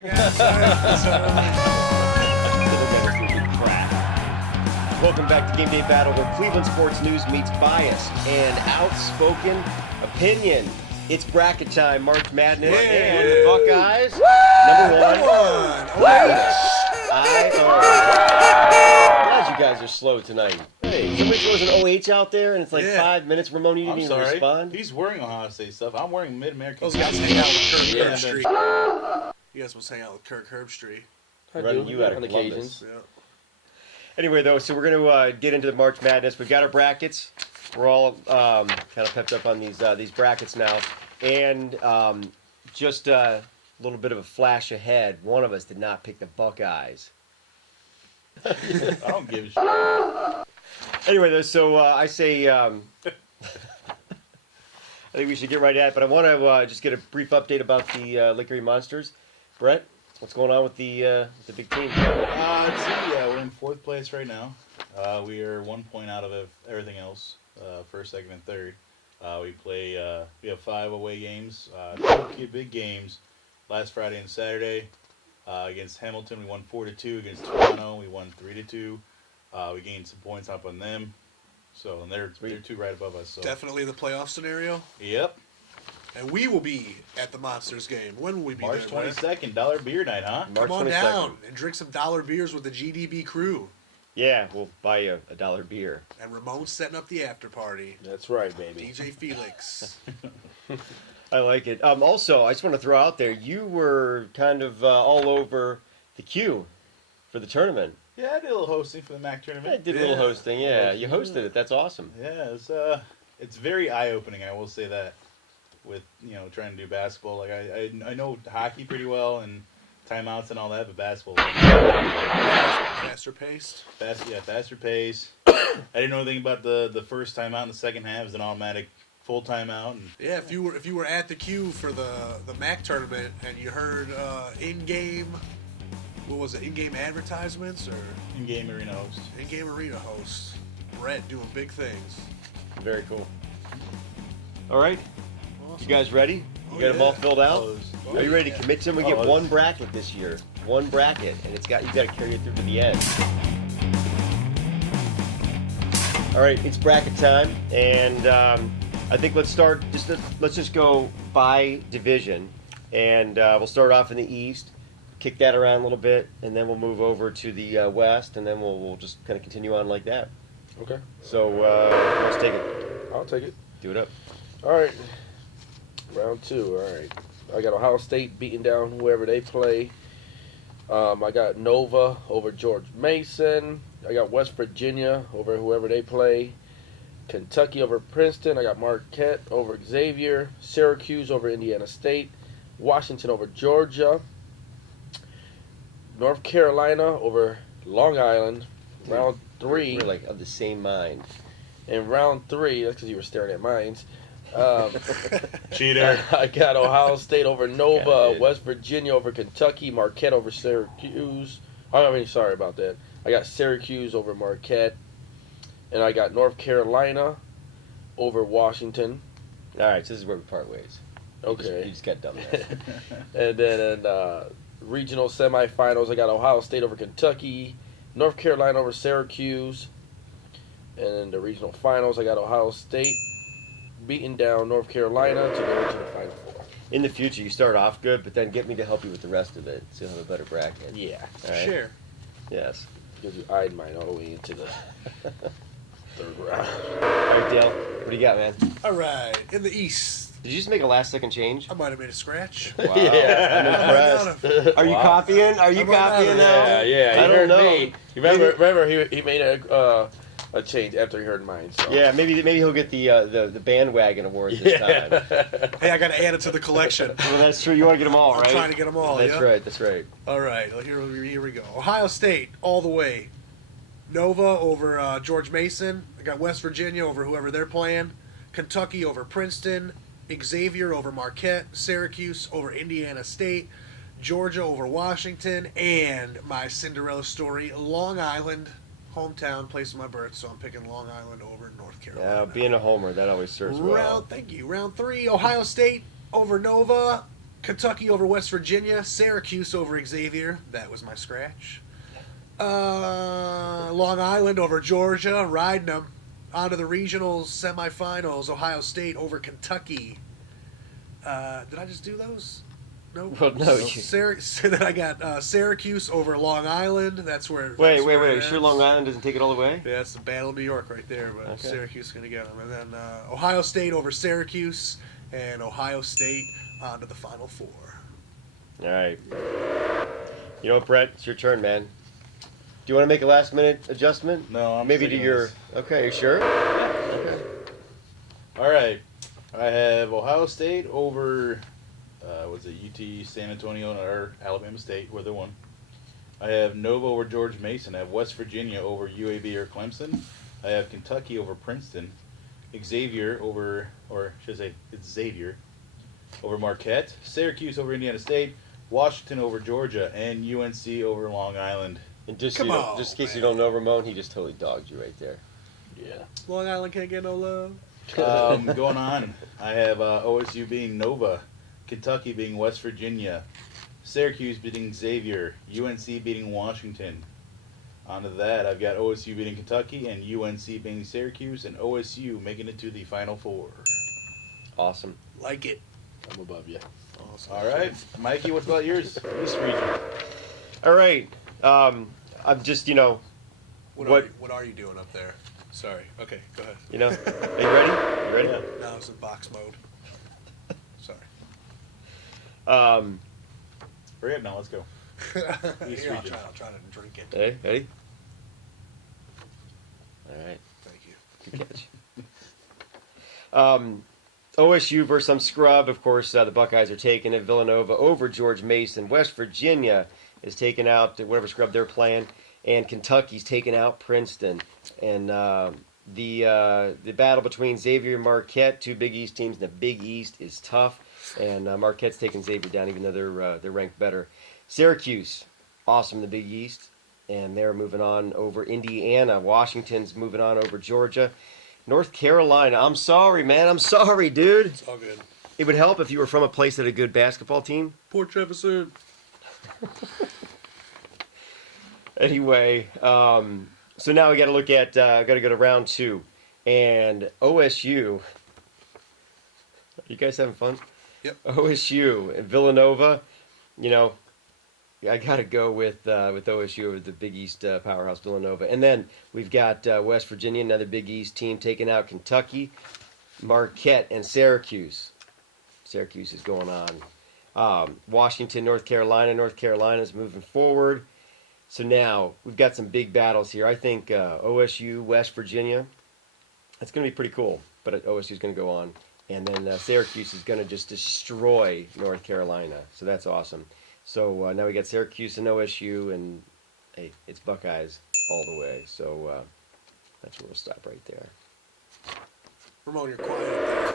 Welcome back to Game Day Battle, where Cleveland sports news meets bias and outspoken opinion. It's bracket time, March Madness, and the Buckeyes. Number one. Glad you guys are slow tonight. Hey, somebody throws an OH out there, and it's like 5 minutes. Ramon, you didn't even respond. He's wearing Ohio State stuff. I'm wearing Mid-American. Those guys hang out with Kirk Herbstreit. You guys must hang out with Kirk Herbstreit. Running you out of occasions. Yeah. Anyway, though, so we're going to get into the March Madness. We've got our brackets. We're all kind of pepped up on these brackets now. And just a little bit of a flash ahead. One of us did not pick the Buckeyes. I don't give a shit. Anyway, though, so I say I think we should get right at it. But I want to just get a brief update about the Lickery Monsters. Brett, what's going on with the big team? We're in fourth place right now. We are 1 point out of everything else, first, second, and third. We have 5 away games, 2 big games, last Friday and Saturday. Against Hamilton, we won 4-2. Against Toronto, we won 3-2. We gained some points up on them. So, and they're 2 right above us. So. Definitely the playoff scenario. Yep. And we will be at the Monsters game. When will we be March there? 22nd, dollar beer night, huh? Come on down and drink some dollar beers with the GDB crew. Yeah, we'll buy you a $1 beer. And Ramon's setting up the after party. That's right, baby. DJ Felix. I like it. Also, I just want to throw out there, you were kind of all over the queue for the tournament. Yeah, I did a little hosting for the MAC tournament. I did a little hosting, yeah. You hosted it. That's awesome. Yeah, it's very eye-opening, I will say that, with, trying to do basketball. Like, I know hockey pretty well and timeouts and all that, but basketball. Faster paced? Faster pace. I didn't know anything about the first timeout in the second half. It was an automatic full timeout. And yeah, if you were at the queue for the MAC tournament and you heard in-game, what was it, in-game advertisements or? In-game arena host. In-game arena host. Brett doing big things. Very cool. All right. Awesome. You guys ready? You got them all filled out? Are you ready to commit to them? We get one bracket this year. One bracket, and you got to carry it through to the end. All right, it's bracket time, and I think let's just go by division, and we'll start off in the East, kick that around a little bit, and then we'll move over to the West, and then we'll just kind of continue on like that. Okay. So let's take it. I'll take it. Do it up. All right. Round 2. All right. I got Ohio State beating down whoever they play. I got Nova over George Mason. I got West Virginia over whoever they play. Kentucky over Princeton. I got Marquette over Xavier. Syracuse over Indiana State. Washington over Georgia. North Carolina over Long Island. Round 3. We're like of the same mind. In round 3, that's because you were staring at mines. Cheater. I got Ohio State over Nova, West Virginia over Kentucky, Marquette over Syracuse. Sorry about that. I got Syracuse over Marquette, and I got North Carolina over Washington. All right, so this is where we part ways. Okay. You just got done there. And then in regional semifinals, I got Ohio State over Kentucky, North Carolina over Syracuse, and in the regional finals, I got Ohio State beating down North Carolina to go to the Final Four. In the future, you start off good, but then get me to help you with the rest of it, so you'll have a better bracket. Yeah. All right? Sure. Yes. Because you eyed mine all the way into the third round. All right, Dale, what do you got, man? All right. In the East. Did you just make a last-second change? I might have made a scratch. Wow. Yeah, I'm impressed. Are you copying? Are you copying now? Yeah. I don't know. You remember he made a change after he heard mine. So. Yeah, maybe he'll get the bandwagon award this time. Hey, I got to add it to the collection. Well, that's true. You want to get them all, right? I'm trying to get them all. That's right. That's right. All right. Well, here we go. Ohio State all the way. Nova over George Mason. I got West Virginia over whoever they're playing. Kentucky over Princeton. Xavier over Marquette. Syracuse over Indiana State. Georgia over Washington. And my Cinderella story, Long Island. Hometown, place of my birth, so I'm picking Long Island over North Carolina. Yeah, being a homer, that always serves well. Thank you. Round 3, Ohio State over Nova. Kentucky over West Virginia. Syracuse over Xavier. That was my scratch. Long Island over Georgia. Riding them. On to the regionals, semifinals. Ohio State over Kentucky. Did I just do those? No. Well, no. Then I got Syracuse over Long Island. That's where. Wait. it You sure ends. Long Island doesn't take it all the way? Yeah, that's the Battle of New York right there, but Okay. Syracuse is going to get them. And then Ohio State over Syracuse, and Ohio State on to the Final Four. All right. You know what, Brett? It's your turn, man. Do you want to make a last-minute adjustment? No, I'm Maybe to sticking your. with Okay, you sure? Okay. All right. I have Ohio State over, was it UT San Antonio or Alabama State, where they won. I have Nova over George Mason. I have West Virginia over UAB or Clemson. I have Kentucky over Princeton. Xavier over, or should I say, it's Xavier, over Marquette. Syracuse over Indiana State. Washington over Georgia. And UNC over Long Island. And just, Come on, just in case you man. don't know Ramon, he just totally dogged you right there. Yeah. Long Island can't get no love. Going on, I have OSU being Nova, Kentucky being West Virginia, Syracuse beating Xavier, UNC beating Washington. On to that, I've got OSU beating Kentucky and UNC beating Syracuse, and OSU making it to the Final Four. Awesome. Like it. I'm above you. Awesome. All right, Mikey, what about yours? East region. All right. I'm just, What are you doing up there? Sorry. Okay, go ahead. Are you ready? You ready? Yeah. Now it's in box mode. Sorry. Hurry up now, let's go. East Here, region. I'll try to drink it. Hey, ready? All right. Thank you. Good catch. OSU versus some scrub. Of course, the Buckeyes are taking it. Villanova over George Mason. West Virginia is taking out whatever scrub they're playing. And Kentucky's taking out Princeton. And the battle between Xavier and Marquette, two Big East teams in the Big East, is tough. And Marquette's taking Xavier down, even though they're ranked better. Syracuse, awesome in the Big East. And they're moving on over Indiana. Washington's moving on over Georgia. North Carolina, I'm sorry, man. I'm sorry, dude. It's all good. It would help if you were from a place that had a good basketball team. Port Jefferson. Anyway, so now we got to look at, got to go to round 2. And OSU, you guys having fun? Yep. OSU and Villanova, I got to go with OSU over the Big East powerhouse Villanova. And then we've got West Virginia, another Big East team, taking out Kentucky, Marquette, and Syracuse. Syracuse is going on. Washington, North Carolina. North Carolina's moving forward. So now we've got some big battles here. I think OSU, West Virginia, that's going to be pretty cool. But OSU is going to go on. And then Syracuse is going to just destroy North Carolina. So that's awesome. So now we got Syracuse and OSU, and hey, it's Buckeyes all the way. So that's where we'll stop right there. Ramon, you're quiet up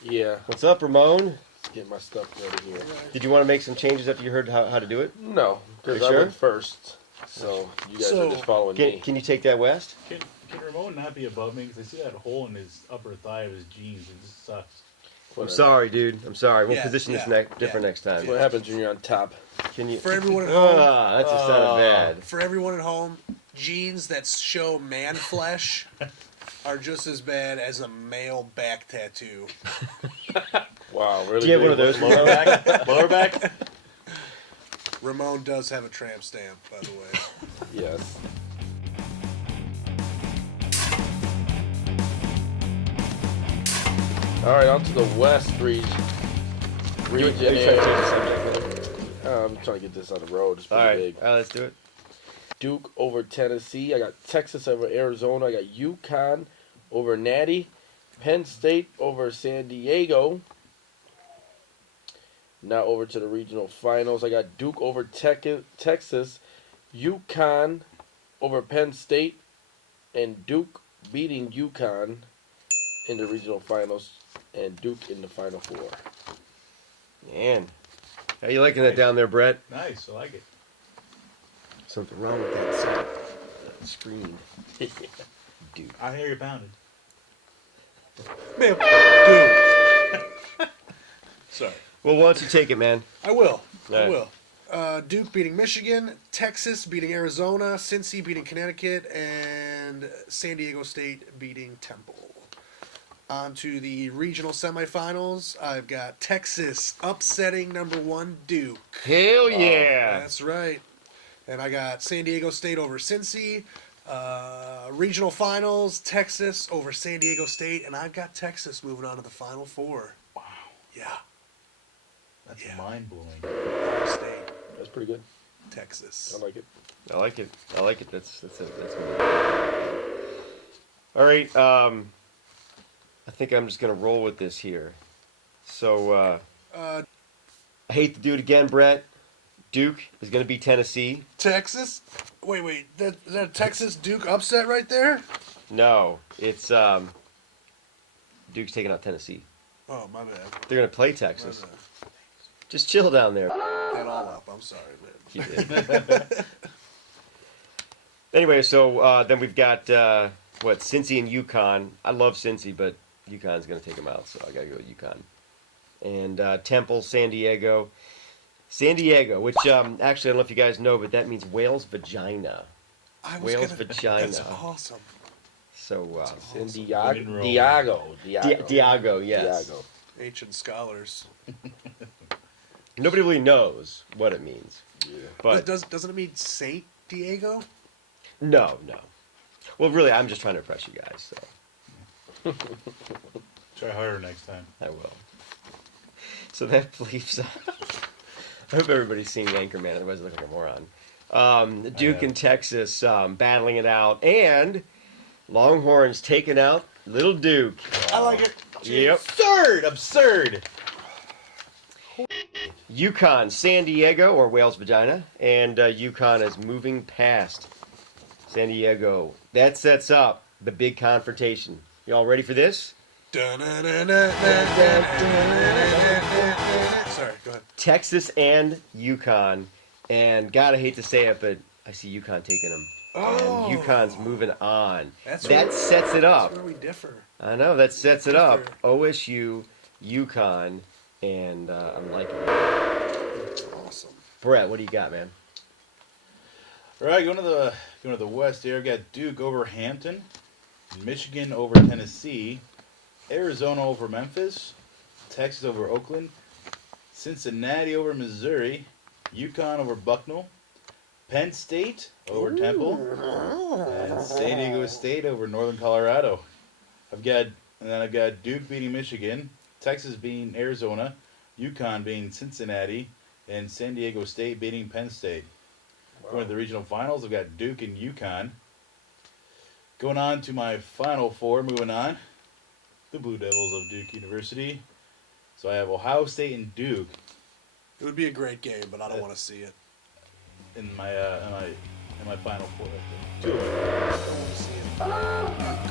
there. Yeah. What's up, Ramon? Get my stuff ready here. Did you want to make some changes after you heard how to do it? No, because You I sure? went first. So you guys are just following me. Can you take that west? Can Ramon not be above me? Because I see that hole in his upper thigh of his jeans. It just sucks. I'm Whatever. sorry, dude. I'm sorry. We'll Yeah, position this yeah, different yeah. next time. That's what happens when you're on top. Can you? For everyone at home, That's a sign of bad. for everyone at home, jeans that show man flesh are just as bad as a male back tattoo. Wow, really? Do you have one of big those? Lower back? Lower back? Ramon does have a tramp stamp, by the way. Yes. All right, on to the West region. You're trying to change the subject. I'm trying to get this on the road. It's All pretty right. big. All right, let's do it. Duke over Tennessee. I got Texas over Arizona. I got UConn over Natty. Penn State over San Diego. Now over to the regional finals. I got Duke over Texas. UConn over Penn State. And Duke beating UConn in the regional finals. And Duke in the Final Four. Man, how you liking that down there, Brett? Nice, I like it. Something wrong with that screen. Dude. I hear you pounding. Man, dude. Sorry. Well, why don't you take it, man? I will. All I right. will. Duke beating Michigan, Texas beating Arizona, Cincy beating Connecticut, and San Diego State beating Temple. On to the regional semifinals. I've got Texas upsetting #1 Duke. Hell yeah! That's right. And I got San Diego State over Cincy. Regional finals, Texas over San Diego State, and I've got Texas moving on to the Final Four. Wow. Yeah. That's Yeah. mind-blowing. Ohio State, That's pretty good. Texas. I like it. I like it. I like it. That's good. All right. I think I'm just gonna roll with this here. So I hate to do it again, Brett. Duke is gonna beat Tennessee. Texas? Wait. That Texas Duke upset right there? No, it's Duke's taking out Tennessee. Oh, my bad. They're gonna play My Texas. bad. Just chill down there. That all up. I'm sorry, man. You did. Anyway, so then we've got Cincy and UConn. I love Cincy, but UConn's going to take them out, so I got to go with UConn. And Temple, San Diego. San Diego, which actually I don't know if you guys know, but that means whale's vagina. Whale's vagina. That's awesome. So In When in Diago. Rome. Diago, yes. Diago. Ancient scholars. Nobody really knows what it means, Yeah. but Doesn't it mean Saint Diego? no. Well, really, I'm just trying to impress you guys, so. Try harder next time. I will. So that leaves. I hope everybody's seen Anchorman, otherwise I look like a moron. Duke and Texas battling it out, and Longhorns taking out Little Duke. I like it. Yep. Absurd. UConn, San Diego, or Whale's Vagina, and UConn is moving past San Diego. That sets up the big confrontation. Y'all ready for this? Sorry, go ahead. Texas and UConn, and God, I hate to say it, but I see UConn taking them. Oh. And UConn's moving on. That's that where- sets it up. That's where we differ. I know, that sets it up. Differ. OSU, UConn, and I'm liking it. Awesome. Brett, what do you got, man? All right, going to the West here. I've got Duke over Hampton, Michigan over Tennessee, Arizona over Memphis, Texas over Oakland, Cincinnati over Missouri, UConn over Bucknell, Penn State over Temple, and San Diego State over Northern Colorado. I've got Duke beating Michigan, Texas beating Arizona, UConn beating Cincinnati, and San Diego State beating Penn State. Going to the regional finals, I've got Duke and UConn. Going on to my final four, moving on, the Blue Devils of Duke University. So I have Ohio State and Duke It would be a great game, but I don't want to see it. in my final four. I think. I don't want to see it.